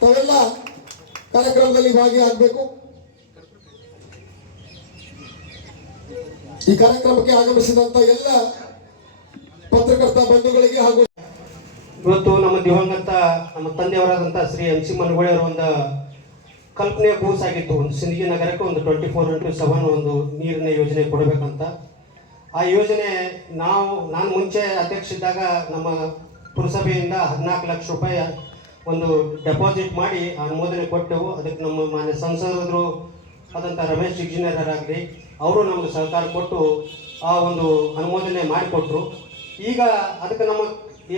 ತಾವೆಲ್ಲ ಕಾರ್ಯಕ್ರಮದಲ್ಲಿ ಭಾಗಿಯಾಗಬೇಕು. ಈ ಕಾರ್ಯಕ್ರಮಕ್ಕೆ ಆಗಮಿಸಿದಂತ ಎಲ್ಲ ಪತ್ರಕರ್ತ ಬಂಧುಗಳಿಗೆ ಹಾಗೂ ಇವತ್ತು ನಮ್ಮ ದಿವಂಗತ, ನಮ್ಮ ತಂದೆಯವರಾದಂತಹ ಶ್ರೀ ಎಂ ಸಿ ಮನಗುಳಿಯವರ ಒಂದು ಕಲ್ಪನೆಯ ಕೂಸಾಗಿತ್ತು ಒಂದು ಸಿಂದಗಿ ನಗರಕ್ಕೆ ಒಂದು ಟ್ವೆಂಟಿ ಫೋರ್ ಇಂಟು ಸೆವೆನ್ ಒಂದು ನೀರಿನ ಯೋಜನೆ ಕೊಡಬೇಕಂತ. ಆ ಯೋಜನೆ ನಾವು, ನಾನು ಮುಂಚೆ ಅಧ್ಯಕ್ಷ ಇದ್ದಾಗ ನಮ್ಮ ಪುರಸಭೆಯಿಂದ ಹದಿನಾಲ್ಕು ಲಕ್ಷ ರೂಪಾಯಿ ಒಂದು ಡೆಪಾಸಿಟ್ ಮಾಡಿ ಅನುಮೋದನೆ ಕೊಟ್ಟೆವು. ಅದಕ್ಕೆ ನಮ್ಮ ಮಾನ್ಯ ಸಂಸದರು ಆದಂಥ ರಮೇಶ್ ಇಂಜಿನಿಯರಾಗಲಿ ಅವರು ನಮಗೆ ಸಹಕಾರ ಕೊಟ್ಟು ಆ ಒಂದು ಅನುಮೋದನೆ ಮಾಡಿಕೊಟ್ರು. ಈಗ ಅದಕ್ಕೆ ನಮ್ಮ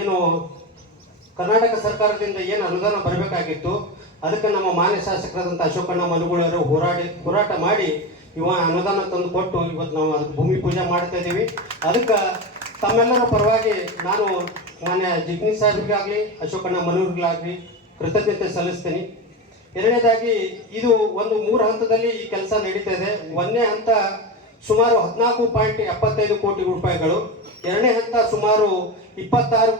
ಏನು ಕರ್ನಾಟಕ ಸರ್ಕಾರದಿಂದ ಏನು ಅನುದಾನ ಬರಬೇಕಾಗಿತ್ತು, ಅದಕ್ಕೆ ನಮ್ಮ ಮಾನ್ಯ ಶಾಸಕರಾದಂಥ ಅಶೋಕಣ್ಣ ಮನುಗುಳರು ಹೋರಾಡಿ, ಹೋರಾಟ ಮಾಡಿ ಇವ ಅನುದಾನ ತಂದು ಕೊಟ್ಟು ಇವತ್ತು ನಾವು ಅದಕ್ಕೆ ಭೂಮಿ ಪೂಜೆ ಮಾಡ್ತಾ ಇದ್ದೀವಿ ಅದಕ್ಕೆ ತಮ್ಮೆಲ್ಲರ ಪರವಾಗಿ ನಾನು ಮಾನ್ಯ ಜಿಗ್ನಿ ಸಾಹೇಬ್ರಿಗಾಗಲಿ, ಅಶೋಕಣ್ಣ ಮನೂರ್ಗಾಗಲಿ ಕೃತಜ್ಞತೆ ಸಲ್ಲಿಸ್ತೀನಿ. ಎರಡನೇದಾಗಿ, ಇದು ಒಂದು ಮೂರು ಹಂತದಲ್ಲಿ ಈ ಕೆಲಸ ನಡೀತಾ ಇದೆ. ಒಂದನೇ ಹಂತ ಸುಮಾರು ಹದಿನಾಲ್ಕು ಪಾಯಿಂಟ್ ಎಪ್ಪತ್ತೈದು ಕೋಟಿ ರೂಪಾಯಿಗಳು. ಎರಡನೇ ಹಂತ ಸುಮಾರು ಇಪ್ಪತ್ತಾರು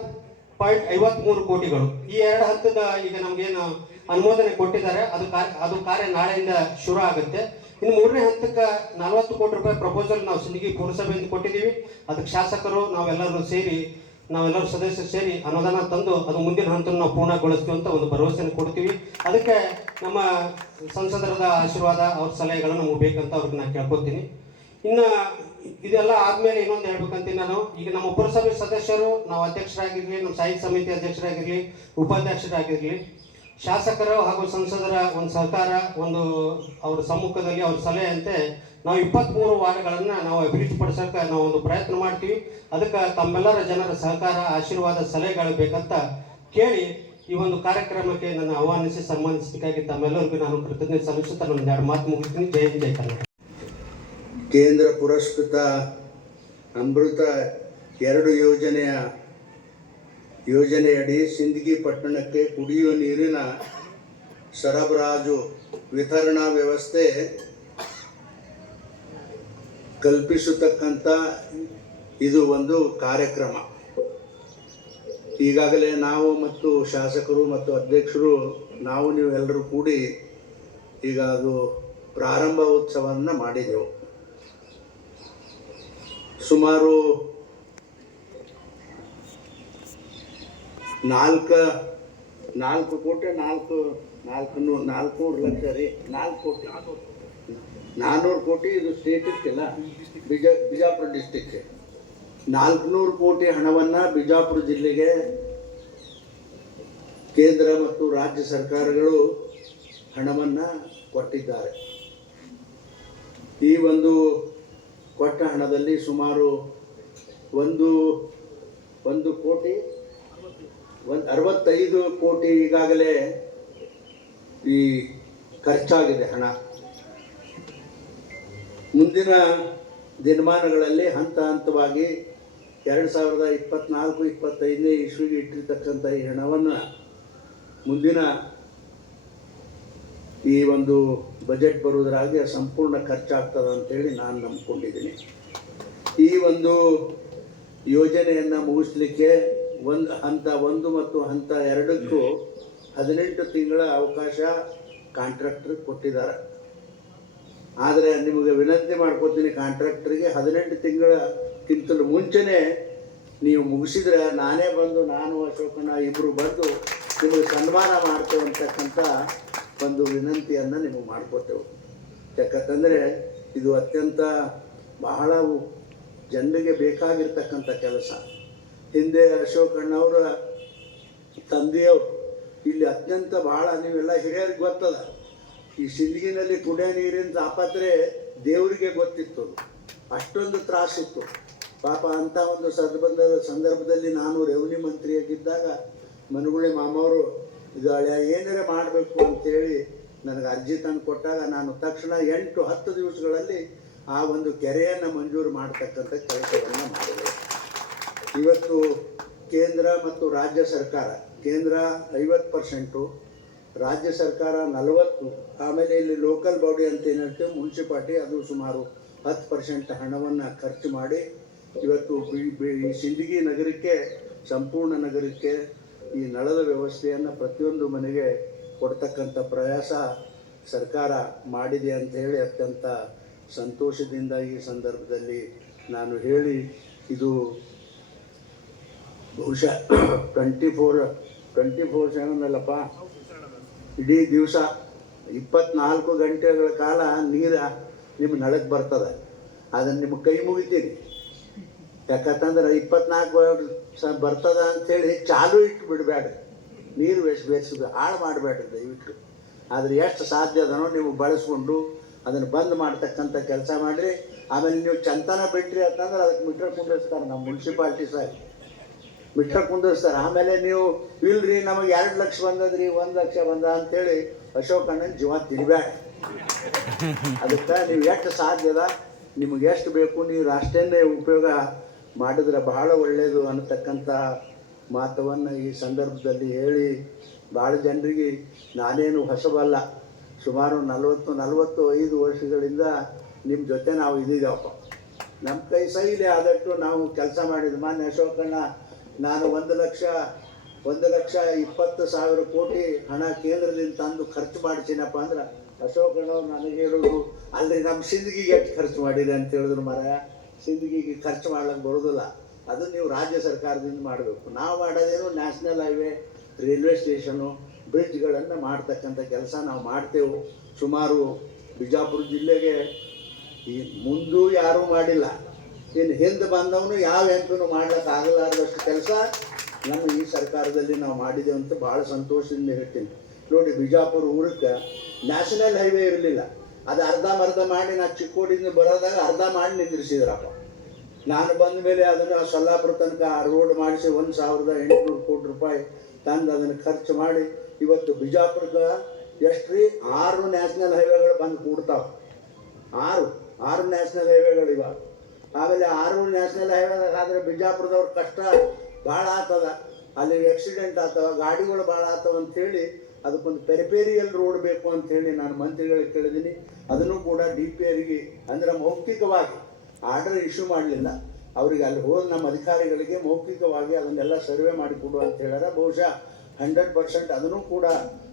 ಪಾಯಿಂಟ್ ಐವತ್ಮೂರು ಕೋಟಿಗಳು. ಈ ಎರಡು ಹಂತದ ಈಗ ನಮಗೇನು ಅನುಮೋದನೆ ಕೊಟ್ಟಿದ್ದಾರೆ. ಅದು ಕಾರ್ಯ ಅದು ಕಾರ್ಯ ನಾಳೆಯಿಂದ ಶುರು ಆಗುತ್ತೆ. ಇನ್ನು ಮೂರನೇ ಹಂತಕ್ಕೆ ನಲವತ್ತು ಕೋಟಿ ರೂಪಾಯಿ ಪ್ರಪೋಸಲ್ ನಾವು ಸಿಂದಗಿ ಪುರಸಭೆಯಿಂದ ಕೊಟ್ಟಿದ್ದೀವಿ. ಅದಕ್ಕೆ ಶಾಸಕರು, ನಾವೆಲ್ಲರೂ ಸೇರಿ, ನಾವೆಲ್ಲರೂ ಸದಸ್ಯರು ಸೇರಿ ಅನುದಾನ ತಂದು ಅದು ಮುಂದಿನ ಹಂತ ನಾವು ಪೂರ್ಣಗೊಳಿಸ್ತೀವಿ ಅಂತ ಒಂದು ಭರವಸೆಯನ್ನು ಕೊಡ್ತೀವಿ. ಅದಕ್ಕೆ ನಮ್ಮ ಸಂಸದರದ ಆಶೀರ್ವಾದ, ಅವ್ರ ಸಲಹೆಗಳನ್ನು ನಮಗೆ ಬೇಕಂತ ಅವ್ರಿಗೆ ನಾನು ಕೇಳ್ಕೊತೀನಿ. ಇನ್ನು ಇದೆಲ್ಲ ಆದಮೇಲೆ ಇನ್ನೊಂದು ಹೇಳ್ಬೇಕಂತೀನಿ ನಾನು. ಈಗ ನಮ್ಮ ಪುರಸಭೆ ಸದಸ್ಯರು, ನಾವು ಅಧ್ಯಕ್ಷರಾಗಿರಲಿ, ನಮ್ಮ ಸಾಹಿತ್ಯ ಸಮಿತಿ ಅಧ್ಯಕ್ಷರಾಗಿರಲಿ, ಉಪಾಧ್ಯಕ್ಷರಾಗಿರ್ಲಿ ಶಾಸಕರು ಹಾಗೂ ಸಂಸದರ ಒಂದು ಸಹಕಾರ ಒಂದು ಅವರ ಸಮ್ಮುಖದಲ್ಲಿ ಅವ್ರ ಸಲಹೆಯಂತೆ ನಾವು ಇಪ್ಪತ್ತ್ಮೂರು ವಾರ್ಡ್ಗಳನ್ನು ನಾವು ಅಭಿವೃದ್ಧಿಪಡಿಸೋಕೆ ನಾವು ಒಂದು ಪ್ರಯತ್ನ ಮಾಡ್ತೀವಿ. ಅದಕ್ಕೆ ತಮ್ಮೆಲ್ಲರ ಜನರ ಸಹಕಾರ, ಆಶೀರ್ವಾದ, ಸಲಹೆಗಳು ಬೇಕಂತ ಕೇಳಿ ಈ ಒಂದು ಕಾರ್ಯಕ್ರಮಕ್ಕೆ ನನ್ನ ಆಹ್ವಾನಿಸಿ ಸನ್ಮಾನಿಸಬೇಕಾಗಿ ತಮ್ಮೆಲ್ಲರಿಗೂ ನಾನು ಕೃತಜ್ಞತೆ ಸಲ್ಲಿಸುತ್ತಾ ನನ್ನ ಎರಡು ಮಾತು ಮುಗಿಸ್ತೀನಿ. ಜಯ ಜೈ ಕನ್ನಡ ಕೇಂದ್ರ ಪುರಸ್ಕೃತ ಅಮೃತ ಎರಡು ಯೋಜನೆಯ ಯೋಜನೆಯಡಿ ಸಿಂದಗಿ ಪಟ್ಟಣಕ್ಕೆ ಕುಡಿಯುವ ನೀರಿನ ಸರಬರಾಜು ವಿತರಣಾ ವ್ಯವಸ್ಥೆ ಕಲ್ಪಿಸತಕ್ಕಂಥ ಇದು ಒಂದು ಕಾರ್ಯಕ್ರಮ. ಈಗಾಗಲೇ ನಾವು ಮತ್ತು ಶಾಸಕರು ಮತ್ತು ಅಧ್ಯಕ್ಷರು, ನಾವು ನೀವು ಎಲ್ಲರೂ ಕೂಡಿ ಈಗ ಅದು ಪ್ರಾರಂಭ ಉತ್ಸವವನ್ನು ಮಾಡಿದೆವು. ಸುಮಾರು ನಾಲ್ಕ, ನಾಲ್ಕು ಕೋಟಿ, ನಾಲ್ಕು ನಾಲ್ಕು ನೂರು ನಾಲ್ಕುನೂರು ಲಕ್ಷ ರೀ. ನಾಲ್ಕು ಕೋಟಿ. ನಾನ್ನೂರು ಕೋಟಿ ಇದು ಸ್ಟೇಟಿಕ್ಕಿಲ್ಲ ಬಿಜಾ, ಬಿಜಾಪುರ ಡಿಸ್ಟಿಕ್ಗೆ ನಾಲ್ಕುನೂರು ಕೋಟಿ ಹಣವನ್ನು ಬಿಜಾಪುರ ಜಿಲ್ಲೆಗೆ ಕೇಂದ್ರ ಮತ್ತು ರಾಜ್ಯ ಸರ್ಕಾರಗಳು ಹಣವನ್ನು ಕೊಟ್ಟಿದ್ದಾರೆ. ಈ ಒಂದು ಕೊಟ್ಟ ಹಣದಲ್ಲಿ ಸುಮಾರು ಒಂದು ಒಂದು ಕೋಟಿ ಒಂದು ಅರವತ್ತೈದು ಕೋಟಿ ಈಗಾಗಲೇ ಈ ಖರ್ಚಾಗಿದೆ ಹಣ. ಮುಂದಿನ ದಿನಮಾನಗಳಲ್ಲಿ ಹಂತ ಹಂತವಾಗಿ ಎರಡು ಸಾವಿರದ ಇಪ್ಪತ್ನಾಲ್ಕು, ಇಪ್ಪತ್ತೈದನೇ ಇಸ್ವಿಗೆ ಇಟ್ಟಿರ್ತಕ್ಕಂಥ ಈ ಹಣವನ್ನು ಮುಂದಿನ ಈ ಒಂದು ಬಜೆಟ್ ಬರುವುದರಾಗಿ ಸಂಪೂರ್ಣ ಖರ್ಚಾಗ್ತದೆ ಅಂತೇಳಿ ನಾನು ನಂಬ್ಕೊಂಡಿದ್ದೀನಿ. ಈ ಒಂದು ಯೋಜನೆಯನ್ನು ಮುಗಿಸ್ಲಿಕ್ಕೆ ಒಂದು ಹಂತ ಒಂದು ಮತ್ತು ಹಂತ ಎರಡಕ್ಕೂ ಹದಿನೆಂಟು ತಿಂಗಳ ಅವಕಾಶ ಕಾಂಟ್ರಾಕ್ಟ್ರಿಗೆ ಕೊಟ್ಟಿದ್ದಾರೆ. ಆದರೆ ನಿಮಗೆ ವಿನಂತಿ ಮಾಡ್ಕೊತೀನಿ ಕಾಂಟ್ರಾಕ್ಟ್ರಿಗೆ ಹದಿನೆಂಟು ತಿಂಗಳಕ್ಕಿಂತಲೂ ಮುಂಚೆನೇ ನೀವು ಮುಗಿಸಿದ್ರೆ ನಾನೇ ಬಂದು ನಾನು ಅಶೋಕನ ಇಬ್ಬರು ಬಂದು ನಿಮಗೆ ಸನ್ಮಾನ ಮಾಡ್ತೇವೆ ಅಂತಕ್ಕಂಥ ಒಂದು ವಿನಂತಿಯನ್ನು ನಿಮಗೆ ಮಾಡ್ಕೊತೇವೆ. ಯಾಕಂತಂದರೆ ಇದು ಅತ್ಯಂತ ಬಹಳ ಜನರಿಗೆ ಬೇಕಾಗಿರ್ತಕ್ಕಂಥ ಕೆಲಸ. ಹಿಂದೆ ಅಶೋಕಣ್ಣವರ ತಂದೆಯವರು. ಇಲ್ಲಿ ಅತ್ಯಂತ ಬಹಳ ನೀವೆಲ್ಲ ಹಿರಿಯರಿಗೆ ಗೊತ್ತದ. ಈ ಸಿಂದಗಿನಲ್ಲಿ ಕುಡಿಯೋ ನೀರಿನ ತಾಪತ್ರೆ ದೇವರಿಗೆ ಗೊತ್ತಿತ್ತು ಅಷ್ಟೊಂದು ತ್ರಾಸಿತ್ತು ಪಾಪ ಅಂಥ ಒಂದು ಸಂದರ್ಭದ ಸಂದರ್ಭದಲ್ಲಿ ನಾನು ರೆವಿನ್ಯೂ ಮಂತ್ರಿಯಾಗಿದ್ದಾಗ ಮನುಗುಳಿ ಮಾಮವರು, ಇದು ಏನಾರ ಮಾಡಬೇಕು ಅಂತೇಳಿ ನನಗೆ ಅರ್ಜಿ ತಂದು ಕೊಟ್ಟಾಗ ನಾನು ತಕ್ಷಣ ಎಂಟು ಹತ್ತು ದಿವಸಗಳಲ್ಲಿ ಆ ಒಂದು ಕೆರೆಯನ್ನು ಮಂಜೂರು ಮಾಡ್ತಕ್ಕಂಥ ಕೆಲಸವನ್ನು ಮಾಡಿದೆ. ಇವತ್ತು ಕೇಂದ್ರ ಮತ್ತು ರಾಜ್ಯ ಸರ್ಕಾರ, ಕೇಂದ್ರ ಐವತ್ತು ಪರ್ಸೆಂಟು, ರಾಜ್ಯ ಸರ್ಕಾರ ನಲವತ್ತು, ಆಮೇಲೆ ಇಲ್ಲಿ ಲೋಕಲ್ ಬಾಡಿ ಅಂತ ಏನು ಹೇಳ್ತೇವೆ, ಮುನ್ಸಿಪಾಲ್ಟಿ ಅದು ಸುಮಾರು ಹತ್ತು ಪರ್ಸೆಂಟ್ ಹಣವನ್ನು ಖರ್ಚು ಮಾಡಿ ಇವತ್ತು ಈ ಸಿಂದಗಿ ನಗರಕ್ಕೆ, ಸಂಪೂರ್ಣ ನಗರಕ್ಕೆ ಈ ನಳದ ವ್ಯವಸ್ಥೆಯನ್ನು ಪ್ರತಿಯೊಂದು ಮನೆಗೆ ಕೊಡ್ತಕ್ಕಂಥ ಪ್ರಯಾಸ ಸರ್ಕಾರ ಮಾಡಿದೆ ಅಂತ ಹೇಳಿ ಅತ್ಯಂತ ಸಂತೋಷದಿಂದ ಈ ಸಂದರ್ಭದಲ್ಲಿ ನಾನು ಹೇಳಿ ಇದು ಬಹುಶಃ twenty four twenty four seven ಅಲ್ಲಪ್ಪ? ಇಡೀ ದಿವಸ ಇಪ್ಪತ್ನಾಲ್ಕು ಗಂಟೆಗಳ ಕಾಲ ನೀರು ನಿಮ್ಮ ನಳಕ್ಕೆ ಬರ್ತದೆ. ಅದನ್ನು ನಿಮ್ಮ ಕೈ ಮುಗಿತೀರಿ ಯಾಕಂತಂದ್ರೆ ಇಪ್ಪತ್ನಾಲ್ಕು ಸ ಬರ್ತದ ಅಂಥೇಳಿ ಚಾಲು ಇಟ್ಟು ಬಿಡಬೇಡ ನೀರು ವೇಸ್ಟ್ ಬೇಸಿದ್ರು ಹಾಳು ಮಾಡಬೇಡ್ರಿ ದಯವಿಟ್ಟು. ಆದರೆ ಎಷ್ಟು ಸಾಧ್ಯ ಅದನೋ ನೀವು ಬಳಸ್ಕೊಂಡು ಅದನ್ನು ಬಂದ್ ಮಾಡ್ತಕ್ಕಂಥ ಕೆಲಸ ಮಾಡಿರಿ. ಆಮೇಲೆ ನೀವು ಚಂತನ ಬಿಟ್ರಿ ಅಂತಂದ್ರೆ ಅದಕ್ಕೆ ಮೀಟರ್ ಕುಂದಿರ್ಸ್ತಾರೆ ನಮ್ಮ ಮುನ್ಸಿಪಾಲ್ಟಿ ಸರ್ ಮೀಟರ್ ಕುಂದಿರ್ಸ್ತಾರೆ ಆಮೇಲೆ ನೀವು ಇಲ್ರಿ, ನಮಗೆ ಎರಡು ಲಕ್ಷ ಬಂದದ್ರಿ, ಒಂದು ಲಕ್ಷ ಬಂದ ಅಂತೇಳಿ ಅಶೋಕ್ ಅಣ್ಣನ ಜೀವ ತಿನ್ಬೇಡ ಅದಕ್ಕೆ ನೀವು ಎಷ್ಟು ಸಾಧ್ಯದ ನಿಮಗೆ ಎಷ್ಟು ಬೇಕು, ನೀವು ಅಷ್ಟೇನೆ ಉಪಯೋಗ ಮಾಡಿದ್ರೆ ಬಹಳ ಒಳ್ಳೆಯದು ಅನ್ನತಕ್ಕಂಥ ಮಾತವನ್ನು ಈ ಸಂದರ್ಭದಲ್ಲಿ ಹೇಳಿ ಭಾಳ ಜನರಿಗೆ ನಾನೇನು ಹೊಸಬಲ್ಲ. ಸುಮಾರು ನಲವತ್ತು ನಲವತ್ತು, ಐದು ವರ್ಷಗಳಿಂದ ನಿಮ್ಮ ಜೊತೆ ನಾವು ಇದ್ದೀವಪ್ಪ ನಮ್ಮ ಕೈ ಸೈಲಿ ಆದಷ್ಟು ನಾವು ಕೆಲಸ ಮಾಡಿದ ಮಾನ್ಯ ಅಶೋಕಣ್ಣ ನಾನು ಒಂದು ಲಕ್ಷ ಒಂದು ಲಕ್ಷ ಇಪ್ಪತ್ತು ಸಾವಿರ ಕೋಟಿ ಹಣ ಕೇಂದ್ರದಿಂದ ತಂದು ಖರ್ಚು ಮಾಡ್ತೀನಪ್ಪ ಅಂದ್ರೆ ಅಶೋಕನವ್ರು ನನಗೆ ಹೇಳೋದು ಅಲ್ಲಿ ನಮ್ಮ ಸಿಂದಗಿಗೆ ಎಷ್ಟು ಖರ್ಚು ಮಾಡಿದೆ ಅಂತ ಹೇಳಿದ್ರು ಮರ ಸಿಂದಗಿಗೆ ಖರ್ಚು ಮಾಡ್ಲಿಕ್ಕೆ ಬರೋದಿಲ್ಲ. ಅದು ನೀವು ರಾಜ್ಯ ಸರ್ಕಾರದಿಂದ ಮಾಡಬೇಕು. ನಾವು ಮಾಡೋದೇನು ನ್ಯಾಷನಲ್ ಹೈವೇ, ರೈಲ್ವೆ ಸ್ಟೇಷನು, ಬ್ರಿಡ್ಜ್ಗಳನ್ನು ಮಾಡ್ತಕ್ಕಂಥ ಕೆಲಸ ನಾವು ಮಾಡ್ತೇವೆ. ಸುಮಾರು ಬಿಜಾಪುರ ಜಿಲ್ಲೆಗೆ ಈ ಮುಂದೂ ಯಾರೂ ಮಾಡಿಲ್ಲ. ಇನ್ನು ಹಿಂದೆ ಬಂದವನು ಯಾವ ಎಂಪೂ ಮಾಡ್ಲಿಕ್ಕೆ ಆಗಲಾರ್ದಷ್ಟು ಕೆಲಸ ನಮ್ಮ ಈ ಸರ್ಕಾರದಲ್ಲಿ ನಾವು ಮಾಡಿದ್ದೇವೆ ಅಂತ ಭಾಳ ಸಂತೋಷದಿಂದ ಹೇಳ್ತೀನಿ. ನೋಡಿ, ಬಿಜಾಪುರ ಊರಕ್ಕೆ ನ್ಯಾಷನಲ್ ಹೈವೇ ಇರಲಿಲ್ಲ. ಅದು ಅರ್ಧ ಮರ್ಧ ಮಾಡಿ ನಾ ಚಿಕ್ಕೋಡಿಂದ ಬರೋದಾಗ ಅರ್ಧ ಮಾಡಿ ನಿಂದಿರಿಸಿದ್ರಪ್ಪ. ನಾನು ಬಂದ ಮೇಲೆ ಅದನ್ನು ಸೊಲ್ಲಾಪುರ ತನಕ ಆ ರೋಡ್ ಮಾಡಿಸಿ ಒಂದು ಸಾವಿರದ ಎಂಟುನೂರು ಕೋಟಿ ರೂಪಾಯಿ ತಂದು ಅದನ್ನು ಖರ್ಚು ಮಾಡಿ ಇವತ್ತು ಬಿಜಾಪುರಕ್ಕೆ ಎಷ್ಟು ರೀ ಆರು ನ್ಯಾಷನಲ್ ಹೈವೇಗಳು ಬಂದು ಕೂಡ್ತಾವೆ. ಆರು ಆರು ನ್ಯಾಷನಲ್ ಹೈವೇಗಳು ಇವಾಗ ಆಮೇಲೆ ಆರು ನ್ಯಾಷನಲ್ ಹೈವೇದಾಗ ಆದರೆ ಬಿಜಾಪುರದವ್ರ ಕಷ್ಟ ಭಾಳ ಆಗ್ತದ. ಅಲ್ಲಿ ಆಕ್ಸಿಡೆಂಟ್ ಆಗ್ತವ, ಗಾಡಿಗಳು ಭಾಳ ಆಗ್ತವ ಅಂಥೇಳಿ ಅದಕ್ಕೊಂದು ಪೆರಿಪೇರಿಯಲ್ ರೋಡ್ ಬೇಕು ಅಂಥೇಳಿ ನಾನು ಮಂತ್ರಿಗಳಿಗೆ ಕೇಳಿದ್ದೀನಿ. ಅದನ್ನು ಕೂಡ ಡಿ ಪಿ ಆರ್ಗೆ ಅಂದರೆ ಮೌಖಿಕವಾಗಿ ಆರ್ಡರ್ ಇಶ್ಯೂ ಮಾಡಲಿಲ್ಲ. ಅವರಿಗೆ ಅಲ್ಲಿ ಹೋದ ನಮ್ಮ ಅಧಿಕಾರಿಗಳಿಗೆ ಮೌಖಿಕವಾಗಿ ಅದನ್ನೆಲ್ಲ ಸರ್ವೆ ಮಾಡಿಕೊಡು ಅಂತ ಹೇಳಿದ್ರೆ ಬಹುಶಃ ಹಂಡ್ರೆಡ್ ಪರ್ಸೆಂಟ್ ಅದನ್ನು ಕೂಡ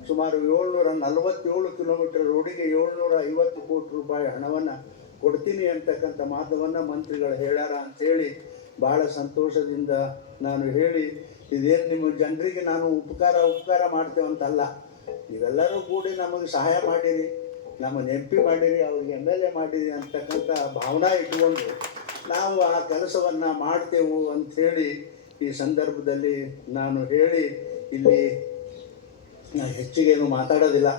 ಸುಮಾರು ಏಳ್ನೂರ ನಲವತ್ತೇಳು ಕಿಲೋಮೀಟರ್ ರೋಡಿಗೆ ಏಳ್ನೂರ ಐವತ್ತು ಕೋಟಿ ರೂಪಾಯಿ ಹಣವನ್ನು ಕೊಡ್ತೀನಿ ಅಂತಕ್ಕಂಥ ಮಾತವನ್ನು ಮಂತ್ರಿಗಳು ಹೇಳ್ಯಾರ ಅಂಥೇಳಿ ಭಾಳ ಸಂತೋಷದಿಂದ ನಾನು ಹೇಳಿ, ಇದೇನು ನಿಮ್ಮ ಜನರಿಗೆ ನಾನು ಉಪಕಾರ ಉಪಕಾರ ಮಾಡ್ತೇವೆ ಅಂತಲ್ಲ. ನೀವೆಲ್ಲರೂ ಕೂಡಿ ನಮಗೆ ಸಹಾಯ ಮಾಡಿರಿ ನಮ್ಮನ್ನು ಎಂ ಪಿ ಮಾಡಿರಿ, ಅವ್ರಿಗೆ ಎಂ ಎಲ್ ಎ ಮಾಡಿರಿ ಅಂತಕ್ಕಂಥ ಭಾವನಾ ಇಟ್ಕೊಂಡು ನಾವು ಆ ಕೆಲಸವನ್ನು ಮಾಡ್ತೇವೆ ಅಂಥೇಳಿ ಈ ಸಂದರ್ಭದಲ್ಲಿ ನಾನು ಹೇಳಿ, ಇಲ್ಲಿ ನಾನು ಹೆಚ್ಚಿಗೇನು ಮಾತಾಡೋದಿಲ್ಲ.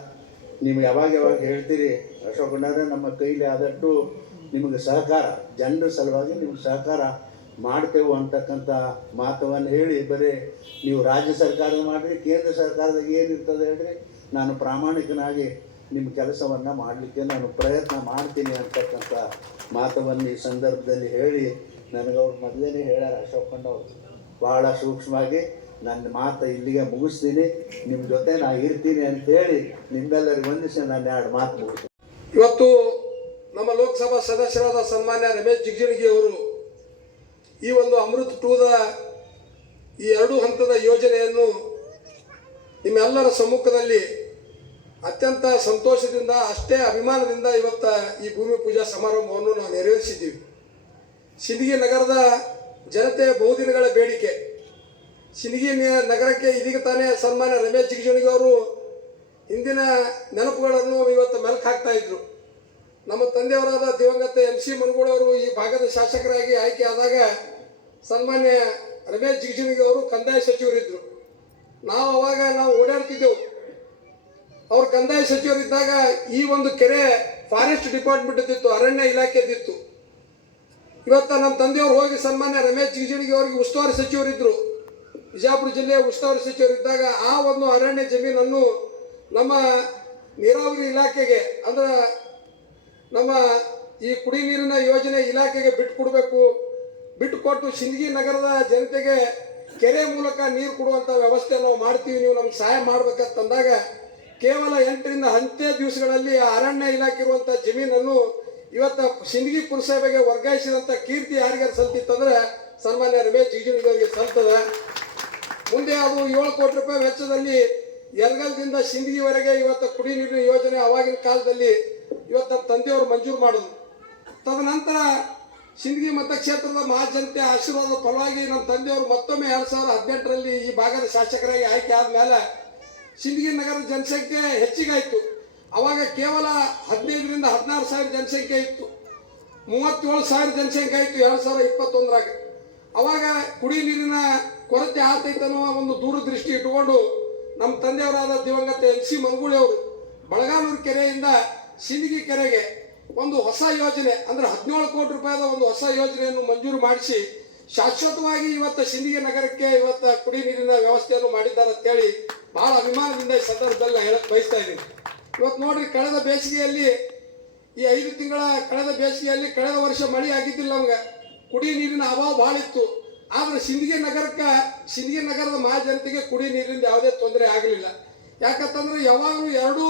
ನೀವು ಯಾವಾಗ ಯಾವಾಗ ಹೇಳ್ತೀರಿ ಅಶೋಕಣ್ಣವ್ರೆ ನಮ್ಮ ಕೈಲಿ ಆದಷ್ಟು ನಿಮಗೆ ಸಹಕಾರ, ಜನರ ಸಲುವಾಗಿ ನಿಮ್ಗೆ ಸಹಕಾರ ಮಾಡ್ತೇವೆ ಅಂತಕ್ಕಂಥ ಮಾತವನ್ನು ಹೇಳಿ, ಬರೀ ನೀವು ರಾಜ್ಯ ಸರ್ಕಾರದ ಮಾಡಿರಿ, ಕೇಂದ್ರ ಸರ್ಕಾರದಾಗ ಏನಿರ್ತದೆ ಹೇಳ್ರಿ, ನಾನು ಪ್ರಾಮಾಣಿಕನಾಗಿ ನಿಮ್ಮ ಕೆಲಸವನ್ನು ಮಾಡಲಿಕ್ಕೆ ನಾನು ಪ್ರಯತ್ನ ಮಾಡ್ತೀನಿ ಅಂತಕ್ಕಂಥ ಮಾತವನ್ನು ಈ ಸಂದರ್ಭದಲ್ಲಿ ಹೇಳಿ ನನಗೆ ಅವ್ರು ಮೊದಲೇ ಹೇಳ್ಯಾರ ಅಶೋಕಣ್ಣವ್ರು. ಭಾಳ ಸೂಕ್ಷ್ಮವಾಗಿ ನನ್ನ ಮಾತು ಇಲ್ಲಿಗೆ ಮುಗಿಸ್ತೀನಿ. ನಿಮ್ಮ ಜೊತೆ ನಾ ಇರ್ತೀನಿ ಅಂತೇಳಿ ನಿಮ್ಮೆಲ್ಲರಿಗೂ ವಂದಿಸಿ ನಾನು ಎರಡು ಮಾತು ಮುಗಿಸ್ತೀನಿ. ಇವತ್ತು ನಮ್ಮ ಲೋಕಸಭಾ ಸದಸ್ಯರಾದ ಸನ್ಮಾನ್ಯ ರಮೇಶ್ ಜಿಗಜಿಣಗಿ ಅವರು ಈ ಒಂದು ಅಮೃತ್ ಟೂದ ಈ ಎರಡು ಹಂತದ ಯೋಜನೆಯನ್ನು ನಿಮ್ಮೆಲ್ಲರ ಸಮ್ಮುಖದಲ್ಲಿ ಅತ್ಯಂತ ಸಂತೋಷದಿಂದ, ಅಷ್ಟೇ ಅಭಿಮಾನದಿಂದ ಇವತ್ತು ಈ ಭೂಮಿ ಪೂಜಾ ಸಮಾರಂಭವನ್ನು ನಾವು ನೆರವೇರಿಸಿದ್ದೀವಿ. ಸಿಂದಗಿ ನಗರದ ಜನತೆಯ ಬಹುದಿನಗಳ ಬೇಡಿಕೆ. ಸಿಂದಗಿ ನ- ನಗರಕ್ಕೆ ಇದೀಗ ತಾನೇ ಸನ್ಮಾನ್ಯ ರಮೇಶ್ ಜಿಗಜಿಣಗಿ ಅವರು ಹಿಂದಿನ ನೆನಪುಗಳನ್ನು ಇವತ್ತು ಮೆಲುಕು ಹಾಕ್ತಾ ಇದ್ರು. ನಮ್ಮ ತಂದೆಯವರಾದ ದಿವಂಗತ ಎಂ ಸಿ ಅವರು ಈ ಭಾಗದ ಶಾಸಕರಾಗಿ ಆಯ್ಕೆ ಆದಾಗ ಸನ್ಮಾನ್ಯ ರಮೇಶ್ ಜಿಗಜಿಣಗಿ ಅವರು ಕಂದಾಯ ಸಚಿವರಿದ್ದರು ನಾವು ಅವಾಗ ನಾವು ಓಡಾಡ್ತಿದ್ದೆವು. ಅವ್ರು ಕಂದಾಯ ಸಚಿವರಿದ್ದಾಗ ಈ ಒಂದು ಕೆರೆ ಫಾರೆಸ್ಟ್ ಡಿಪಾರ್ಟ್ಮೆಂಟ್ ಇದ್ದಿತ್ತು, ಅರಣ್ಯ ಇಲಾಖೆದಿತ್ತು ಇವತ್ತು ನಮ್ಮ ತಂದೆಯವರು ಹೋಗಿ ಸನ್ಮಾನ್ಯ ರಮೇಶ್ ಜಿಗಜಿಣಗಿ ಅವರಿಗೆ ಉಸ್ತುವಾರಿ ಸಚಿವರಿದ್ದರು ಬಿಜಾಪುರ ಜಿಲ್ಲೆಯ ಉಸ್ತುವಾರಿ ಸಚಿವರಿದ್ದಾಗ ಆ ಒಂದು ಅರಣ್ಯ ಜಮೀನನ್ನು ನಮ್ಮ ನೀರಾವರಿ ಇಲಾಖೆಗೆ ಅಂದ್ರೆ ನಮ್ಮ ಈ ಕುಡಿ ನೀರಿನ ಯೋಜನೆ ಇಲಾಖೆಗೆ ಬಿಟ್ಟು ಕೊಡಬೇಕು ಬಿಟ್ಟು ಕೊಟ್ಟು ಸಿಂದಗಿ ನಗರದ ಜನತೆಗೆ ಕೆರೆ ಮೂಲಕ ನೀರು ಕೊಡುವಂಥ ವ್ಯವಸ್ಥೆ ನಾವು ಮಾಡ್ತೀವಿ, ನೀವು ನಮ್ಗೆ ಸಹಾಯ ಮಾಡ್ಬೇಕಂತಂದಾಗ ಕೇವಲ ಎಂಟರಿಂದ ಹತ್ತೇ ದಿವಸಗಳಲ್ಲಿ ಅರಣ್ಯ ಇಲಾಖೆ ಇರುವಂಥ ಜಮೀನನ್ನು ಇವತ್ತು ಸಿಂದಗಿ ಪುರಸಭೆಗೆ ವರ್ಗಾಯಿಸಿದಂಥ ಕೀರ್ತಿ ಯಾರಿಗಾರು ಸಲ್ತಿತ್ತಂದ್ರೆ ಸನ್ಮಾನ್ಯ ರಮೇಶ್ ಜಿಗಜಿಣಗಿ ಸಲ್ತದೆ. ಒಂದೇ ಅದು ಏಳು ಕೋಟಿ ರೂಪಾಯಿ ವೆಚ್ಚದಲ್ಲಿ ಎಲ್ಗಲ್ದಿಂದ ಸಿಂದಗಿವರೆಗೆ ಇವತ್ತು ಕುಡಿ ನೀರಿನ ಯೋಜನೆ ಅವಾಗಿನ ಕಾಲದಲ್ಲಿ ಇವತ್ತು ನಮ್ಮ ತಂದೆಯವರು ಮಂಜೂರು ಮಾಡಿದ್ರು. ತದನಂತರ ಸಿಂದಗಿ ಮತಕ್ಷೇತ್ರದ ಮಹಾಜನತೆ ಆಶೀರ್ವಾದ ಫಲವಾಗಿ ನಮ್ಮ ತಂದೆಯವರು ಮತ್ತೊಮ್ಮೆ ಎರಡು ಸಾವಿರದ ಹದಿನೆಂಟರಲ್ಲಿ ಈ ಭಾಗದ ಶಾಸಕರಾಗಿ ಆಯ್ಕೆ ಆದಮೇಲೆ ಸಿಂದಗಿ ನಗರದ ಜನಸಂಖ್ಯೆ ಹೆಚ್ಚಿಗಾಯಿತು. ಅವಾಗ ಕೇವಲ ಹದಿನೈದರಿಂದ ಹದಿನಾರು ಸಾವಿರ ಜನಸಂಖ್ಯೆ ಇತ್ತು. ಮೂವತ್ತೇಳು ಸಾವಿರ ಜನಸಂಖ್ಯೆ ಆಯಿತು ಎರಡು ಸಾವಿರದ ಇಪ್ಪತ್ತೊಂದರಾಗ. ಅವಾಗ ಕುಡಿ ನೀರಿನ ಕೊರತೆ ಆಗ್ತೈತೆ ಅನ್ನುವ ಒಂದು ದೂರದೃಷ್ಟಿ ಇಟ್ಟುಕೊಂಡು ನಮ್ಮ ತಂದೆಯವರಾದ ದಿವಂಗತ ಎನ್ ಸಿ ಮಂಗುಳಿ ಅವರು ಬಳಗಾನೂರು ಕೆರೆಯಿಂದ ಸಿಂದಗಿ ಕೆರೆಗೆ ಒಂದು ಹೊಸ ಯೋಜನೆ, ಅಂದ್ರೆ ಹದಿನೇಳು ಕೋಟಿ ರೂಪಾಯಿದ ಒಂದು ಹೊಸ ಯೋಜನೆಯನ್ನು ಮಂಜೂರು ಮಾಡಿಸಿ, ಶಾಶ್ವತವಾಗಿ ಇವತ್ತು ಸಿಂದಗಿ ನಗರಕ್ಕೆ ಇವತ್ತು ಕುಡಿ ನೀರಿನ ವ್ಯವಸ್ಥೆಯನ್ನು ಮಾಡಿದ್ದಾರೆ ಅಂತೇಳಿ ಬಹಳ ಅಭಿಮಾನದಿಂದ ಈ ಸಂದರ್ಭದಲ್ಲಿ ನಾನು ಹೇಳಕ್ ಬಯಸ್ತಾ ಇದ್ದೀನಿ. ಇವತ್ತು ನೋಡ್ರಿ, ಕಳೆದ ಬೇಸಿಗೆಯಲ್ಲಿ ಈ ಐದು ತಿಂಗಳ ಕಳೆದ ಬೇಸಿಗೆಯಲ್ಲಿ ಕಳೆದ ವರ್ಷ ಮಳೆ ಆಗಿದ್ದಿಲ್ಲ ನಮ್ಗೆ. ಕುಡಿ ನೀರಿನ ಅಭಾವ ಭಾಳ ಇತ್ತು. ಆದ್ರೆ ಸಿಂದಗಿ ನಗರಕ್ಕೆ, ಸಿಂದಗಿ ನಗರದ ಮಹಾಜನತೆಗೆ ಕುಡಿ ನೀರಿನಿಂದ ಯಾವುದೇ ತೊಂದರೆ ಆಗಲಿಲ್ಲ. ಯಾಕಂತಂದ್ರೆ ಯಾವಾಗಲೂ ಎರಡೂ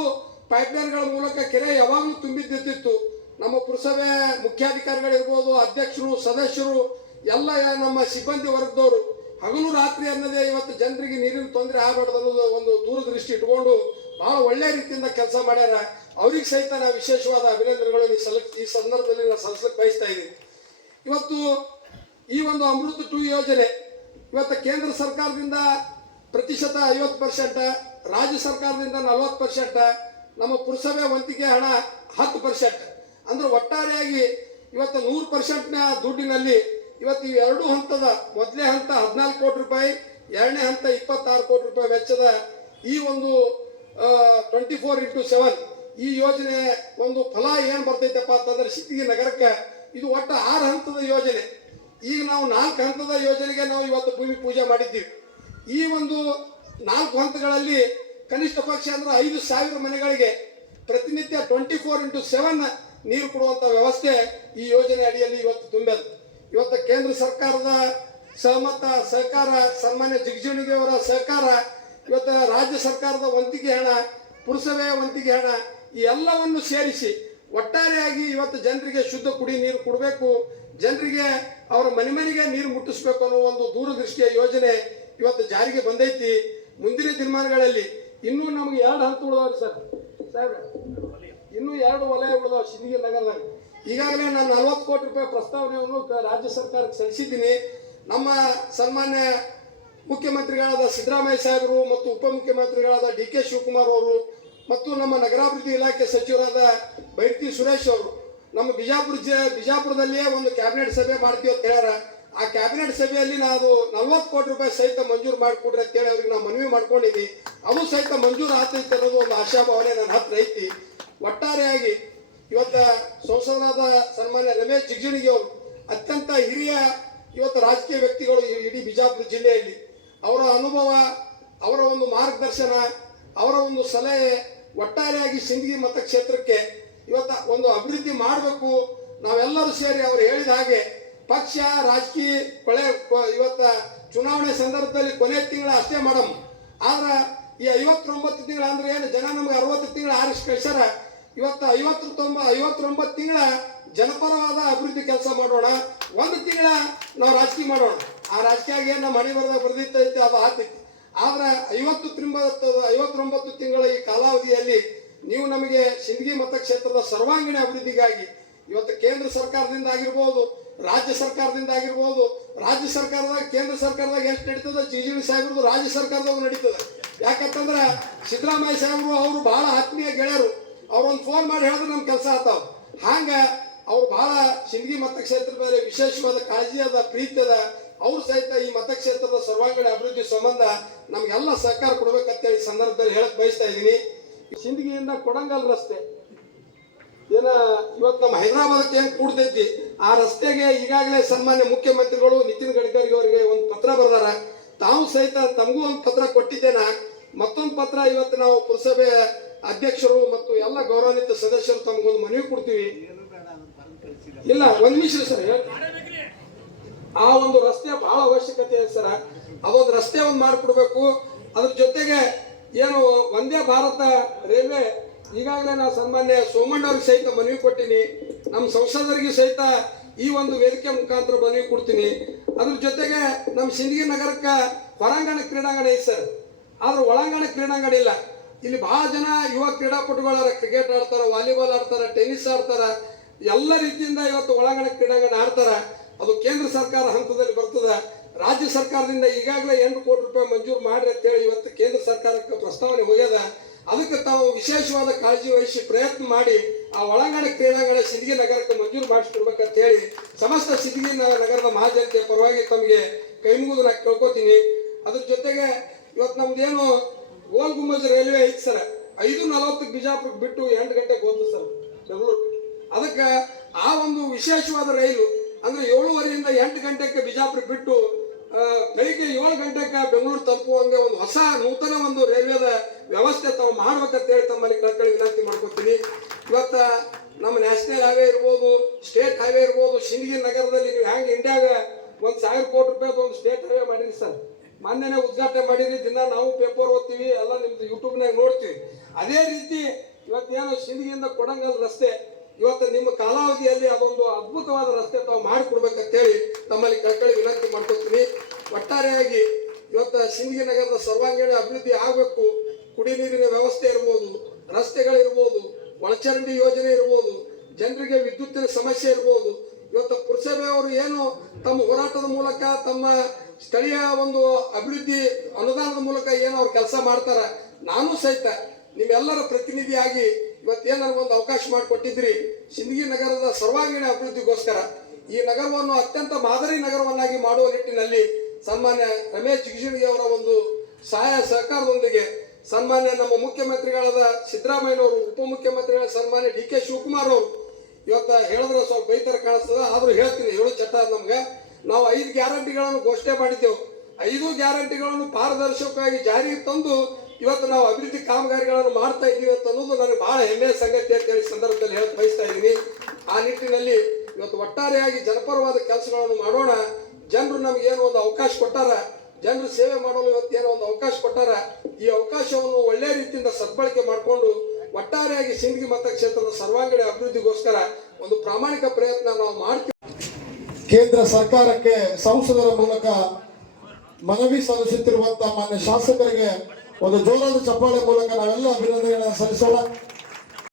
ಪೈಪ್ಲೈನ್ಗಳ ಮೂಲಕ ಕೆರೆ ಯಾವಾಗಲೂ ತುಂಬಿದ್ದಿತ್ತು ನಮ್ಮ ಪುರಸಭೆ ಮುಖ್ಯಾಧಿಕಾರಿಗಳಿರ್ಬೋದು, ಅಧ್ಯಕ್ಷರು, ಸದಸ್ಯರು, ಎಲ್ಲ ನಮ್ಮ ಸಿಬ್ಬಂದಿ ವರ್ಗದವರು. ಹಗಲು ರಾತ್ರಿ ಅನ್ನೋದೇ ಇವತ್ತು ಜನರಿಗೆ ನೀರಿನ ತೊಂದರೆ ಆಗಬಾರ್ದು ಅನ್ನೋದು ಒಂದು ದೂರದೃಷ್ಟಿ ಇಟ್ಕೊಂಡು ಬಹಳ ಒಳ್ಳೆ ರೀತಿಯಿಂದ ಕೆಲಸ ಮಾಡ್ಯಾರ. ಅವ್ರಿಗೆ ಸಹಿತ ನಾವು ವಿಶೇಷವಾದ ಅಭಿನಂದನೆಗಳು ಈ ಸಂದರ್ಭದಲ್ಲಿ ನಾನು ಸಲ್ಲಿಸಲಿಕ್ಕೆ ಬಯಸ್ತಾ ಇದ್ದೀನಿ. ಇವತ್ತು ಈ ಒಂದು ಅಮೃತ ಟು ಯೋಜನೆ ಇವತ್ತು ಕೇಂದ್ರ ಸರ್ಕಾರದಿಂದ ಪ್ರತಿಶತ ಐವತ್ತು ಪರ್ಸೆಂಟ್, ರಾಜ್ಯ ಸರ್ಕಾರದಿಂದ ನಲವತ್ತು ಪರ್ಸೆಂಟ್, ನಮ್ಮ ಪುರಸಭೆ ವಂತಿಕೆ ಹಣ ಹತ್ತು ಪರ್ಸೆಂಟ್. ಅಂದ್ರೆ ಒಟ್ಟಾರೆಯಾಗಿ ಇವತ್ತು ನೂರು ಪರ್ಸೆಂಟ್ನ ದುಡ್ಡಿನಲ್ಲಿ ಇವತ್ತು ಈ ಎರಡು ಹಂತದ ಮೊದಲನೇ ಹಂತ ಹದಿನಾಲ್ಕು ಕೋಟಿ ರೂಪಾಯಿ, ಎರಡನೇ ಹಂತ ಇಪ್ಪತ್ತಾರು ಕೋಟಿ ರೂಪಾಯಿ ವೆಚ್ಚದ ಈ ಒಂದು ಟ್ವೆಂಟಿ ಫೋರ್ ಇಂಟು ಸೆವೆನ್ ಈ ಯೋಜನೆ ಒಂದು ಫಲ ಏನು ಬರ್ತೈತಪ್ಪ ಅಂತಂದ್ರೆ ಸಿದ್ದಿಗೆ ನಗರಕ್ಕೆ ಇದು ಒಟ್ಟು ಆರು ಹಂತದ ಯೋಜನೆ. ಈಗ ನಾವು ನಾಲ್ಕು ಹಂತದ ಯೋಜನೆಗೆ ನಾವು ಇವತ್ತು ಭೂಮಿ ಪೂಜೆ ಮಾಡಿದ್ದೀವಿ. ಈ ಒಂದು ನಾಲ್ಕು ಹಂತಗಳಲ್ಲಿ ಕನಿಷ್ಠ ಪಕ್ಷ ಅಂದ್ರೆ ಐದು ಸಾವಿರ ಮನೆಗಳಿಗೆ ಪ್ರತಿನಿತ್ಯ ಟ್ವೆಂಟಿ ಫೋರ್ ಇಂಟು ಸೆವೆನ್ ನೀರು ಕೊಡುವಂಥ ವ್ಯವಸ್ಥೆ ಈ ಯೋಜನೆ ಅಡಿಯಲ್ಲಿ ಇವತ್ತು ತುಂಬಿದೆ. ಇವತ್ತು ಕೇಂದ್ರ ಸರ್ಕಾರದ ಸಹಮತ, ಸಹಕಾರ, ಸನ್ಮಾನ್ಯ ಜಿಗಜಿಣಗಿ ಅವರ ಸಹಕಾರ, ಇವತ್ತು ರಾಜ್ಯ ಸರ್ಕಾರದ ವಂತಿಗೆ ಹಣ, ಪುರಸಭೆಯ ವಂತಿಗೆ ಹಣ, ಈ ಎಲ್ಲವನ್ನು ಸೇರಿಸಿ ಒಟ್ಟಾರೆಯಾಗಿ ಇವತ್ತು ಜನರಿಗೆ ಶುದ್ಧ ಕುಡಿ ನೀರು ಕೊಡಬೇಕು, ಜನರಿಗೆ ಅವರ ಮನೆ ಮನೆಗೆ ನೀರು ಮುಟ್ಟಿಸ್ಬೇಕು ಅನ್ನೋ ಒಂದು ದೂರದೃಷ್ಟಿಯ ಯೋಜನೆ ಇವತ್ತು ಜಾರಿಗೆ ಬಂದೈತಿ. ಮುಂದಿನ ದಿನಮಾನಗಳಲ್ಲಿ ಇನ್ನೂ ನಮಗೆ ಎರಡು ಹಂತ ಉಳಿದವ್ರಿ ಸರ್. ಸಾಹೇಬ್ರೆ, ಇನ್ನೂ ಎರಡು ವಲಯ ಉಳಿದಾವ ಸಿಂದಗಿ ನಗರದಾಗ. ಈಗಾಗಲೇ ನಾನು ನಲವತ್ತು ಕೋಟಿ ರೂಪಾಯಿ ಪ್ರಸ್ತಾವನೆಯನ್ನು ರಾಜ್ಯ ಸರ್ಕಾರಕ್ಕೆ ಸಲ್ಲಿಸಿದ್ದೀನಿ. ನಮ್ಮ ಸನ್ಮಾನ್ಯ ಮುಖ್ಯಮಂತ್ರಿಗಳಾದ ಸಿದ್ದರಾಮಯ್ಯ ಸಾಹೇಬರು ಮತ್ತು ಉಪಮುಖ್ಯಮಂತ್ರಿಗಳಾದ ಡಿ ಕೆ ಶಿವಕುಮಾರ್ ಅವರು ಮತ್ತು ನಮ್ಮ ನಗರಾಭಿವೃದ್ಧಿ ಇಲಾಖೆ ಸಚಿವರಾದ ಬೈರ್ತಿ ಸುರೇಶ್ ಅವರು ನಮ್ಮ ಬಿಜಾಪುರ ಜ, ಬಿಜಾಪುರದಲ್ಲಿಯೇ ಒಂದು ಕ್ಯಾಬಿನೆಟ್ ಸಭೆ ಮಾಡ್ತೀವಿ ಅಂತ ಹೇಳ್ಯಾರ. ಆ ಕ್ಯಾಬಿನೆಟ್ ಸಭೆಯಲ್ಲಿ ನಾವು ನಲ್ವತ್ತು ಕೋಟಿ ರೂಪಾಯಿ ಸಹಿತ ಮಂಜೂರು ಮಾಡಿಕೊಡ್ರಿ ಅಂತೇಳಿ ಅವ್ರಿಗೆ ನಾವು ಮನವಿ ಮಾಡ್ಕೊಂಡಿದ್ವಿ. ಅದು ಸಹಿತ ಮಂಜೂರು ಆತೈತಿ ಅನ್ನೋದು ಒಂದು ಆಶಾಭಾವನೆ ನನ್ನ ಹತ್ರ ಐತಿ. ಒಟ್ಟಾರೆಯಾಗಿ ಇವತ್ತ ಸಂಸದರಾದ ಸನ್ಮಾನ್ಯ ರಮೇಶ್ ಜಿಗ್ಜಿಣಿಗೆ ಅವರು ಅತ್ಯಂತ ಹಿರಿಯ ಇವತ್ತು ರಾಜಕೀಯ ವ್ಯಕ್ತಿಗಳು ಇಡೀ ಬಿಜಾಪುರ ಜಿಲ್ಲೆಯಲ್ಲಿ ಅವರ ಅನುಭವ, ಅವರ ಒಂದು ಮಾರ್ಗದರ್ಶನ, ಅವರ ಒಂದು ಸಲಹೆ ಒಟ್ಟಾರೆಯಾಗಿ ಸಿಂದಗಿ ಮತಕ್ಷೇತ್ರಕ್ಕೆ ಇವತ್ತ ಒಂದು ಅಭಿವೃದ್ಧಿ ಮಾಡಬೇಕು. ನಾವೆಲ್ಲರೂ ಸೇರಿ ಅವರು ಹೇಳಿದ ಹಾಗೆ ಪಕ್ಷ, ರಾಜಕೀಯ ಕೊಳೆ ಇವತ್ತ ಚುನಾವಣೆ ಸಂದರ್ಭದಲ್ಲಿ ಕೊನೆ ತಿಂಗಳ ಅಷ್ಟೇ ಮಾಡಮ್ ಆದ್ರೆ ಈ ಐವತ್ತೊಂಬತ್ತು ತಿಂಗಳ ಅಂದ್ರೆ ಏನು? ಜನ ನಮ್ಗೆ ಅರವತ್ತು ತಿಂಗಳ ಆರಿಸಿ ಕಳ್ಸ್ಯಾರ. ಇವತ್ತು ಐವತ್ತು ತೊಂಬ ಐವತ್ತೊಂಬತ್ತು ತಿಂಗಳ ಜನಪರವಾದ ಅಭಿವೃದ್ಧಿ ಕೆಲಸ ಮಾಡೋಣ. ಒಂದು ತಿಂಗಳ ನಾವು ರಾಜಕೀಯ ಮಾಡೋಣ. ಆ ರಾಜಕೀಯ ಏನು ನಮ್ಮ ಮನೆ ಬರೆದ ಬರ್ದಿತ್ತೈತಿ, ಅದು ಆಗ್ತೈತಿ ಆದ್ರೆ ಐವತ್ತು ತಿಂಬತ್ತು ಐವತ್ತೊಂಬತ್ತು ತಿಂಗಳ ಈ ಕಾಲಾವಧಿಯಲ್ಲಿ ನೀವು ನಮಗೆ ಸಿಂದಗಿ ಮತಕ್ಷೇತ್ರದ ಸರ್ವಾಂಗೀಣ ಅಭಿವೃದ್ಧಿಗಾಗಿ ಇವತ್ತು ಕೇಂದ್ರ ಸರ್ಕಾರದಿಂದ ಆಗಿರ್ಬೋದು, ರಾಜ್ಯ ಸರ್ಕಾರದಿಂದ ಆಗಿರ್ಬೋದು, ರಾಜ್ಯ ಸರ್ಕಾರದಾಗ, ಕೇಂದ್ರ ಸರ್ಕಾರದಾಗ ಎಷ್ಟು ನಡೀತದ? ಜಿ ಜಿ ಸಾಹೇಬ್ರದ್ದು ರಾಜ್ಯ ಸರ್ಕಾರದಾಗ ನಡೀತದೆ. ಯಾಕಂತಂದ್ರೆ ಸಿದ್ದರಾಮಯ್ಯ ಸಾಹೇಬರು ಅವರು ಬಹಳ ಆತ್ಮೀಯ ಗೆಳೆಯರು. ಅವ್ರೊಂದು ಫೋನ್ ಮಾಡಿ ಹೇಳಿದ್ರೆ ನಮ್ಮ ಕೆಲಸ ಆಗ್ತಾವ. ಹಾಂಗ ಅವ್ರು ಬಹಳ ಸಿಂದಗಿ ಮತಕ್ಷೇತ್ರದ ಮೇಲೆ ವಿಶೇಷವಾದ ಕಾಳಜಿ ಅದ ಪ್ರೀತಿ ಅದ ಅವ್ರು ಸಹಿತ ಈ ಮತಕ್ಷೇತ್ರದ ಸರ್ವಾಂಗೀಣ ಅಭಿವೃದ್ಧಿ ಸಂಬಂಧ ನಮಗೆಲ್ಲ ಸಹಕಾರ ಕೊಡ್ಬೇಕಂತೇಳಿ ಹೇಳಿ ಸಂದರ್ಭದಲ್ಲಿ ಹೇಳಕ್ ಬಯಸ್ತಾ ಇದ್ದೀನಿ. ಸಿಂದಗಿಯಿಂದ ಕೊಡಂಗಲ್ ರಸ್ತೆ. ಏನ ಇವತ್ತು ನಮ್ಮ ಹೈದರಾಬಾದಕ್ಕೆ ಏನು ಕೂಡ್ತೈತಿ. ಆ ರಸ್ತೆಗೆ ಈಗಾಗಲೇ ಸನ್ಮಾನ್ಯ ಮುಖ್ಯಮಂತ್ರಿಗಳು ನಿತಿನ್ ಗಡ್ಕರಿ ಅವರಿಗೆ ಒಂದು ಪತ್ರ ಬರೆದಾರ. ತಾವು ಸಹಿತ ತಮಗೂ ಒಂದು ಪತ್ರ ಕೊಟ್ಟಿದ್ದೇನ. ಮತ್ತೊಂದು ಪತ್ರ ಇವತ್ತು ನಾವು ಪುರಸಭೆ ಅಧ್ಯಕ್ಷರು ಮತ್ತು ಎಲ್ಲ ಗೌರವಾನ್ವಿತ ಸದಸ್ಯರು ತಮಗೊಂದು ಮನವಿ ಕೊಡ್ತೀವಿ. ಇಲ್ಲ, ಒಂದ್ ನಿಮಿಷ ಸರ್. ಆ ಒಂದು ರಸ್ತೆ ಬಹಳ ಅವಶ್ಯಕತೆ ಇದೆ ಸರ್. ಅದೊಂದು ರಸ್ತೆ ಒಂದು ಮಾಡಿಕೊಡ್ಬೇಕು. ಅದ್ರ ಜೊತೆಗೆ ಏನು ಒಂದೇ ಭಾರತ ರೈಲ್ವೆ ಈಗಾಗಲೇ ನಾನು ಸನ್ಮಾನ್ಯ ಸೋಮಣ್ಣ ಅವ್ರಿಗೆ ಸಹಿತ ಮನವಿ ಕೊಟ್ಟಿನಿ. ನಮ್ಮ ಸಂಸದರಿಗೆ ಸಹಿತ ಈ ಒಂದು ವೇದಿಕೆ ಮುಖಾಂತರ ಮನವಿ ಕೊಡ್ತೀನಿ. ಅದ್ರ ಜೊತೆಗೆ ನಮ್ಮ ಸಿಂದಗಿ ನಗರಕ್ಕೆ ಹೊರಾಂಗಣ ಕ್ರೀಡಾಂಗಣ ಐತೆ ಸರ್. ಆದ್ರೆ ಒಳಾಂಗಣ ಕ್ರೀಡಾಂಗಣ ಇಲ್ಲ. ಇಲ್ಲಿ ಬಹಳ ಜನ ಯುವ ಕ್ರೀಡಾಪಟುಗಳಾರ ಕ್ರಿಕೆಟ್ ಆಡ್ತಾರ, ವಾಲಿಬಾಲ್ ಆಡ್ತಾರ ಟೆನ್ನಿಸ್ ಆಡ್ತಾರ. ಎಲ್ಲ ರೀತಿಯಿಂದ ಇವತ್ತು ಒಳಾಂಗಣ ಕ್ರೀಡಾಂಗಣ ಆಡ್ತಾರ. ಅದು ಕೇಂದ್ರ ಸರ್ಕಾರ ಹಂತದಲ್ಲಿ ಬರ್ತದ. ರಾಜ್ಯ ಸರ್ಕಾರದಿಂದ ಈಗಾಗಲೇ ಎಂಟು ಕೋಟಿ ರೂಪಾಯಿ ಮಂಜೂರು ಮಾಡ್ರಿ ಅಂತೇಳಿ ಇವತ್ತು ಕೇಂದ್ರ ಸರ್ಕಾರಕ್ಕೆ ಪ್ರಸ್ತಾವನೆ ಹೋಗ್ಯದ ಅದಕ್ಕೆ ತಾವು ವಿಶೇಷವಾದ ಕಾಳಜಿ ವಹಿಸಿ ಪ್ರಯತ್ನ ಮಾಡಿ ಆ ಒಳಾಂಗಣ ಕ್ರೀಡಾಂಗಣ ಸಿದ್ಧಿ ನಗರಕ್ಕೆ ಮಂಜೂರು ಮಾಡಿಸ್ಕೊಡ್ಬೇಕಂತ ಹೇಳಿ ಸಮಸ್ತ ಸಿದ್ಧಿ ನಗರದ ಮಹಾಜನತೆ ಪರವಾಗಿ ತಮಗೆ ಕೈ ಮುಗಿದು ನಾನು ಕೇಳ್ಕೊತೀನಿ. ಅದ್ರ ಜೊತೆಗೆ ಇವತ್ತು ನಮ್ದೇನು ಗೋಲ್ ಗುಮ್ಮಜ್ ರೈಲ್ವೆ ಐತಿ ಸರ್. ಐದು ನಲವತ್ತಕ್ಕೆ ಬಿಜಾಪುರಕ್ಕೆ ಬಿಟ್ಟು ಎಂಟು ಗಂಟೆಗೆ ಹೋದ್ರು ಸರ್. ಅದಕ್ಕೆ ಆ ಒಂದು ವಿಶೇಷವಾದ ರೈಲು ಅಂದ್ರೆ ಏಳುವರೆಯಿಂದ ಎಂಟು ಗಂಟೆಗೆ ಬಿಜಾಪುರ ಬಿಟ್ಟು ಬೆಳಿಗ್ಗೆ ಏಳು ಗಂಟೆಗೆ ಬೆಂಗಳೂರು ತಲುಪುವಂಗೆ ಒಂದು ಹೊಸ ನೂತನ ಒಂದು ರೈಲ್ವೆದ ವ್ಯವಸ್ಥೆ ತಾವು ಮಾಡ್ಬೇಕಂತ ಹೇಳಿ ತಮ್ಮಲ್ಲಿ ಕಳ್ಕಳಿ ವಿನಂತಿ ಮಾಡ್ಕೊತೀನಿ. ಇವತ್ತ ನಮ್ಮ ನ್ಯಾಷನಲ್ ಹೈವೇ ಇರ್ಬೋದು, ಸ್ಟೇಟ್ ಹೈವೇ ಇರ್ಬೋದು, ಶಿಂದಗಿ ನಗರದಲ್ಲಿ ನೀವು ಹೆಂಗೆ ಇಂಡಿಯಾಗ ಒಂದು ಸಾವಿರ ಕೋಟಿ ರೂಪಾಯಿ ಒಂದು ಸ್ಟೇಟ್ ಹೈವೇ ಮಾಡಿರಿ ಸರ್. ಮೊನ್ನೆನೆ ಉದ್ಘಾಟನೆ ಮಾಡಿರಿ, ದಿನ ನಾವು ಪೇಪರ್ ಓದ್ತೀವಿ, ಎಲ್ಲ ನಿಮ್ದು ಯೂಟ್ಯೂಬ್ನಾಗ ನೋಡ್ತೀವಿ. ಅದೇ ರೀತಿ ಇವತ್ತೇನು ಶಿಂದಗಿಯಿಂದ ಕೊಡಂಗಲ್ ರಸ್ತೆ ಇವತ್ತು ನಿಮ್ಮ ಕಾಲಾವಧಿಯಲ್ಲಿ ಅದೊಂದು ಅದ್ಭುತವಾದ ರಸ್ತೆ ತಾವು ಮಾಡಿಕೊಡ್ಬೇಕಂತೇಳಿ ತಮ್ಮಲ್ಲಿ ಕಳ್ಕಳಿ ವಿನಂತಿ ಮಾಡ್ಕೊತೀನಿ. ಒಟ್ಟಾರೆಯಾಗಿ ಇವತ್ತು ಸಿಂಧಗಿ ನಗರದ ಸರ್ವಾಂಗೀಣ ಅಭಿವೃದ್ಧಿ ಆಗಬೇಕು. ಕುಡಿ ನೀರಿನ ವ್ಯವಸ್ಥೆ ಇರ್ಬೋದು, ರಸ್ತೆಗಳಿರ್ಬೋದು, ಒಳಚರಂಡಿ ಯೋಜನೆ ಇರ್ಬೋದು, ಜನರಿಗೆ ವಿದ್ಯುತ್ತಿನ ಸಮಸ್ಯೆ ಇರ್ಬೋದು. ಇವತ್ತು ಪುರಸಭೆ ಅವರು ಏನು ತಮ್ಮ ಹೋರಾಟದ ಮೂಲಕ, ತಮ್ಮ ಸ್ಥಳೀಯ ಒಂದು ಅಭಿವೃದ್ಧಿ ಅನುದಾನದ ಮೂಲಕ ಏನು ಅವ್ರು ಕೆಲಸ ಮಾಡ್ತಾರೆ. ನಾನು ಸಹಿತ ನಿಮ್ಮೆಲ್ಲರ ಪ್ರತಿನಿಧಿಯಾಗಿ ಇವತ್ತೇನು ಒಂದು ಅವಕಾಶ ಮಾಡಿಕೊಟ್ಟಿದ್ರಿ ಸಿಂದಗಿ ನಗರದ ಸರ್ವಾಂಗೀಣ ಅಭಿವೃದ್ಧಿಗೋಸ್ಕರ ಈ ನಗರವನ್ನು ಅತ್ಯಂತ ಮಾದರಿ ನಗರವನ್ನಾಗಿ ಮಾಡುವ ನಿಟ್ಟಿನಲ್ಲಿ ಸನ್ಮಾನ್ಯ ರಮೇಶ್ ಜಿಗಜಿಣಗಿ ಅವರ ಒಂದು ಸಹಾಯ ಸಹಕಾರದೊಂದಿಗೆ ಸನ್ಮಾನ್ಯ ನಮ್ಮ ಮುಖ್ಯಮಂತ್ರಿಗಳಾದ ಸಿದ್ದರಾಮಯ್ಯನವರು ಉಪಮುಖ್ಯಮಂತ್ರಿಗಳ ಸನ್ಮಾನ್ಯ ಡಿ ಕೆ ಶಿವಕುಮಾರ್ ಅವರು ಇವತ್ತ ಹೇಳಿದ್ರೆ ಸ್ವಲ್ಪ ಬೈತರ ಕಾಣಿಸ್ತದೆ. ಆದರೂ ಹೇಳ್ತೀನಿ, ಹೇಳು ಚಟ್ಟ ನಮ್ಗೆ. ನಾವು ಐದು ಗ್ಯಾರಂಟಿಗಳನ್ನು ಘೋಷಣೆ ಮಾಡಿದ್ದೆವು. ಐದು ಗ್ಯಾರಂಟಿಗಳನ್ನು ಪಾರದರ್ಶಕವಾಗಿ ಜಾರಿಗೆ ತಂದು ಇವತ್ತು ನಾವು ಅಭಿವೃದ್ಧಿ ಕಾಮಗಾರಿಗಳನ್ನು ಮಾಡ್ತಾ ಇದ್ದೀವಿ ಅಂತ ಅನ್ನೋದು ನನಗೆ ಬಹಳ ಹೆಮ್ಮೆಯ ಸಂಗತಿ ಅಂತ ಹೇಳಿ ಸಂದರ್ಭದಲ್ಲಿ ಹೇಳಕ್ ಬಯಸ್ತಾ ಇದ್ದೀನಿ. ಆ ನಿಟ್ಟಿನಲ್ಲಿ ಇವತ್ತು ಒಟ್ಟಾರೆಯಾಗಿ ಜನಪರವಾದ ಕೆಲಸಗಳನ್ನು ಮಾಡೋಣ. ಜನರು ನಮಗೇನು ಒಂದು ಅವಕಾಶ ಕೊಟ್ಟಾರ. ಜನರು ಸೇವೆ ಮಾಡಲು ಏನೋ ಒಂದು ಅವಕಾಶ ಕೊಟ್ಟಾರ. ಈ ಅವಕಾಶವನ್ನು ಒಳ್ಳೆ ರೀತಿಯಿಂದ ಸದ್ಬಳಕೆ ಮಾಡಿಕೊಂಡು ಒಟ್ಟಾರೆಯಾಗಿ ಸಿಂಧಗಿ ಮತಕ್ಷೇತ್ರದ ಸರ್ವಾಂಗೀಣ ಅಭಿವೃದ್ಧಿಗೋಸ್ಕರ ಒಂದು ಪ್ರಾಮಾಣಿಕ ಪ್ರಯತ್ನ ನಾವು ಮಾಡ್ತೀವಿ. ಕೇಂದ್ರ ಸರ್ಕಾರಕ್ಕೆ ಸಂಸದರ ಮೂಲಕ ಮನವಿ ಸಲ್ಲಿಸುತ್ತಿರುವಂತಹ ಮಾನ್ಯ ಶಾಸಕರಿಗೆ ಒಂದು ಜೋರಾದ ಚಪ್ಪಾಳೆ ಮೂಲಕ ನಾವೆಲ್ಲ ಅಭಿನಂದನೆಗಳನ್ನು ಸಲ್ಲಿಸೋಣ.